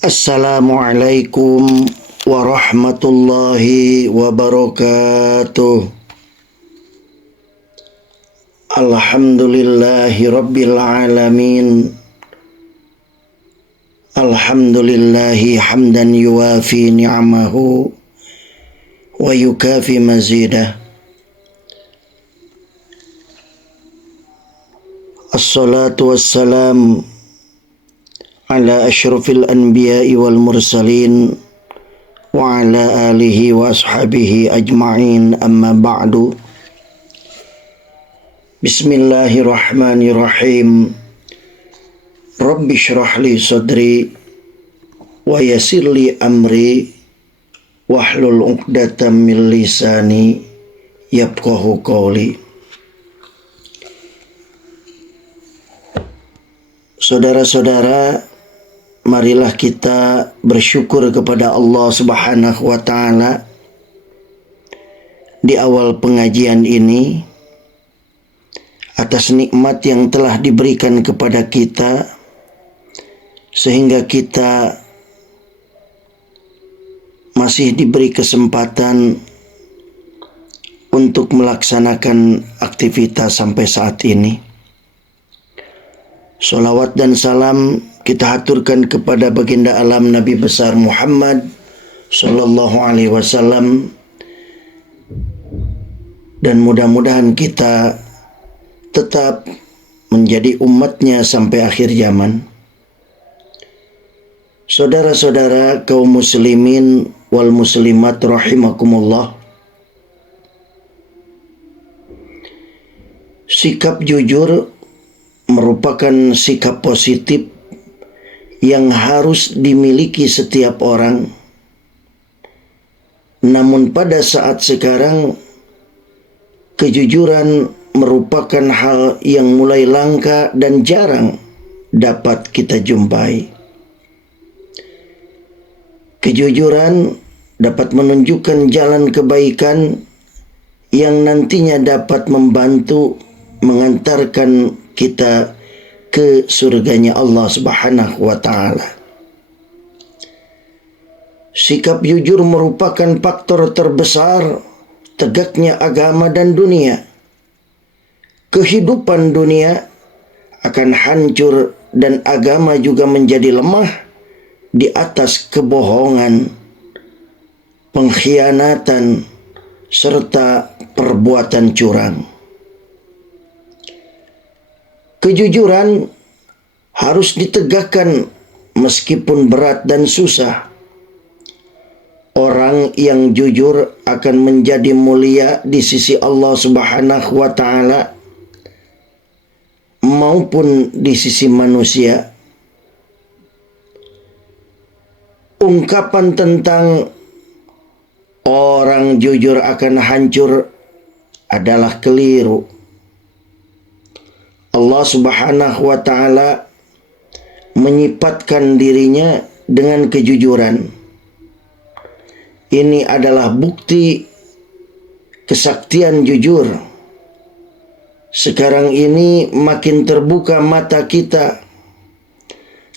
Assalamualaikum warahmatullahi wabarakatuh. Alhamdulillahi rabbil alamin. Alhamdulillahi hamdan yuwafi ni'amahu wa yukafi mazidah. Assalatu wassalam ala asyrafil anbiya'i wal mursalin wa ala alihi wa ashabihi ajma'in, amma ba'du. Bismillahirrahmanirrahim. Rabbi syrah li sadri wa yassir li amri wahlul 'uqdatam min lisani yafqahu qawli. Saudara-saudara, marilah kita bersyukur kepada Allah Subhanahu wa Ta'ala di awal pengajian ini atas nikmat yang telah diberikan kepada kita, sehingga kita masih diberi kesempatan untuk melaksanakan aktivitas sampai saat ini. Salawat dan salam kita haturkan kepada baginda alam Nabi besar Muhammad sallallahu alaihi wasallam, dan mudah-mudahan kita tetap menjadi umatnya sampai akhir zaman. Saudara-saudara kaum muslimin wal muslimat rahimakumullah, sikap jujur merupakan sikap positif yang harus dimiliki setiap orang. Namun pada saat sekarang, kejujuran merupakan hal yang mulai langka dan jarang dapat kita jumpai. Kejujuran dapat menunjukkan jalan kebaikan yang nantinya dapat membantu mengantarkan kita ke surganya Allah Subhanahu wa Ta'ala. Sikap jujur merupakan faktor terbesar tegaknya agama dan dunia. Kehidupan dunia akan hancur dan agama juga menjadi lemah di atas kebohongan, pengkhianatan, serta perbuatan curang. Kejujuran harus ditegakkan meskipun berat dan susah. Orang yang jujur akan menjadi mulia di sisi Allah Subhanahu wa Ta'ala maupun di sisi manusia. Ungkapan tentang orang jujur akan hancur adalah keliru. Allah Subhanahu wa Ta'ala menyifatkan dirinya dengan kejujuran. Ini adalah bukti kesaktian jujur. Sekarang ini makin terbuka mata kita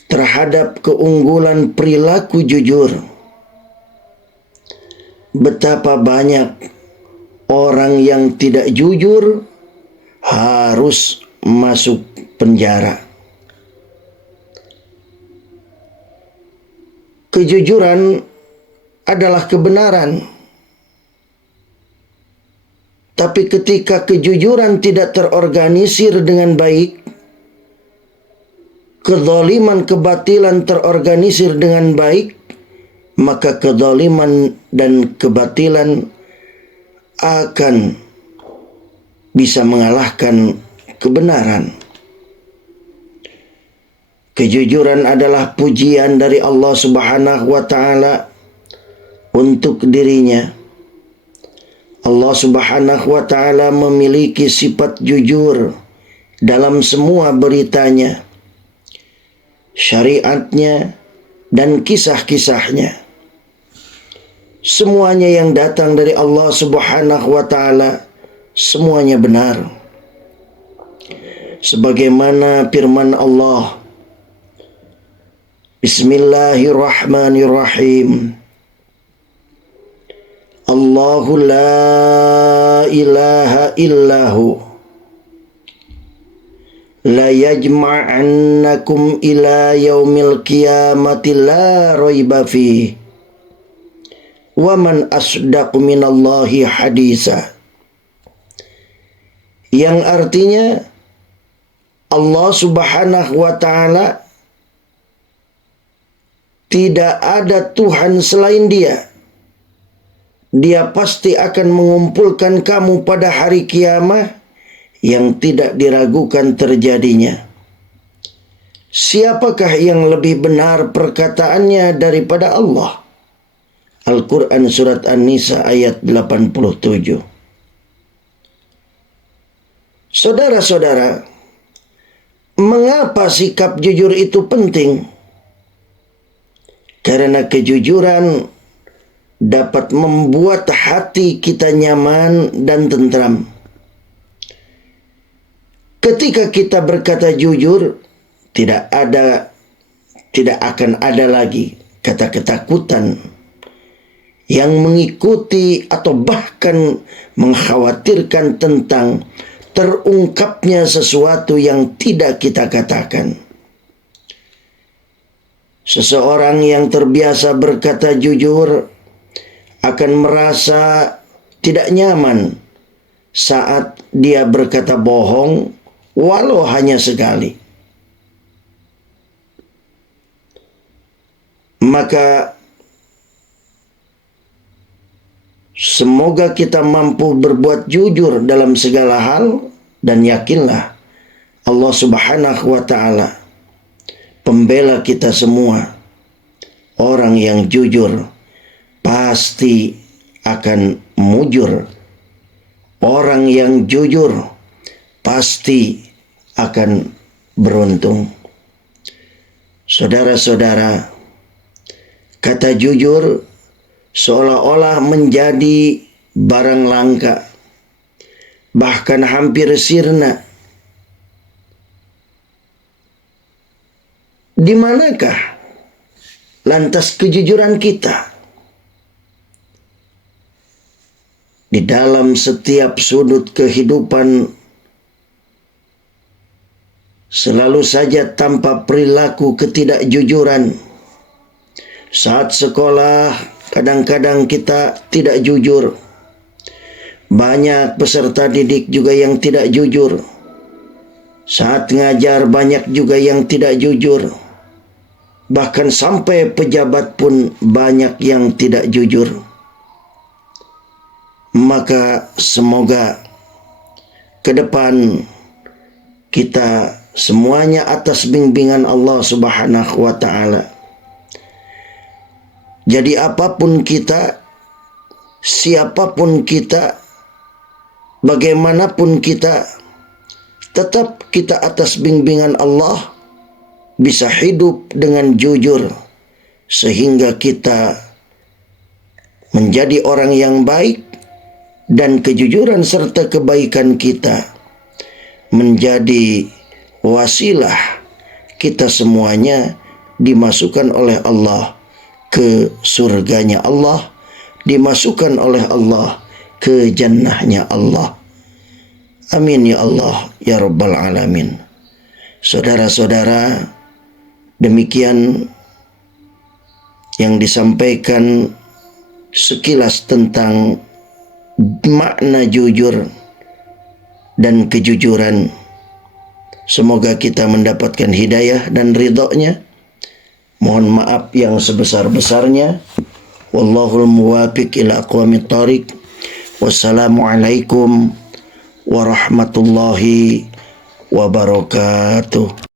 terhadap keunggulan perilaku jujur. Betapa banyak orang yang tidak jujur harus masuk penjara. Kejujuran adalah kebenaran. Tapi ketika kejujuran tidak terorganisir dengan baik, kezaliman, kebatilan terorganisir dengan baik, maka kezaliman dan kebatilan akan bisa mengalahkan kebenaran. Kejujuran adalah pujian dari Allah Subhanahu wa Ta'ala untuk dirinya. Allah Subhanahu wa Ta'ala memiliki sifat jujur dalam semua beritanya, syariatnya, dan kisah-kisahnya. Semuanya yang datang dari Allah Subhanahu wa Ta'ala, semuanya benar. Sebagaimana firman Allah, Bismillahirrahmanirrahim. Allahu la ilaha illahu la yajma'annakum ila yaumil qiyamati la raiba fihi wa man asdaqu minallahi hadisa. Yang artinya Allah subhanahu wa ta'ala tidak ada Tuhan selain Dia. Dia pasti akan mengumpulkan kamu pada hari kiamat yang tidak diragukan terjadinya. Siapakah yang lebih benar perkataannya daripada Allah? Al-Quran Surat An-Nisa ayat 87. Saudara-saudara, mengapa sikap jujur itu penting? Karena kejujuran dapat membuat hati kita nyaman dan tentram. Ketika kita berkata jujur, tidak akan ada lagi kata ketakutan yang mengikuti atau bahkan mengkhawatirkan tentang terungkapnya sesuatu yang tidak kita katakan. Seseorang yang terbiasa berkata jujur akan merasa tidak nyaman saat dia berkata bohong, walau hanya sekali. Maka semoga kita mampu berbuat jujur dalam segala hal, dan yakinlah Allah subhanahu wa ta'ala pembela kita semua. Orang yang jujur pasti akan mujur. Orang yang jujur pasti akan beruntung. Saudara-saudara, kata jujur seolah-olah menjadi barang langka, bahkan hampir sirna. Di manakah lantas kejujuran kita? Di dalam setiap sudut kehidupan selalu saja tampak perilaku ketidakjujuran. Saat sekolah kadang-kadang kita tidak jujur. Banyak peserta didik juga yang tidak jujur. Saat ngajar banyak juga yang tidak jujur. Bahkan sampai pejabat pun banyak yang tidak jujur. Maka semoga ke depan kita semuanya atas bimbingan Allah subhanahu wa ta'ala. Jadi apapun kita, siapapun kita, bagaimanapun kita, tetap kita atas bimbingan Allah, bisa hidup dengan jujur, sehingga kita menjadi orang yang baik, dan kejujuran serta kebaikan kita menjadi wasilah kita semuanya dimasukkan oleh Allah ke surganya Allah, dimasukkan oleh Allah ke jannahnya Allah. Amin ya Allah ya Rabbal Alamin. Saudara-saudara, demikian yang disampaikan sekilas tentang makna jujur dan kejujuran. Semoga kita mendapatkan hidayah dan ridhonya. Mohon maaf yang sebesar-besarnya. Wallahul muwafiq ila aqwamit thariq. Wassalamualaikum warahmatullahi wabarakatuh.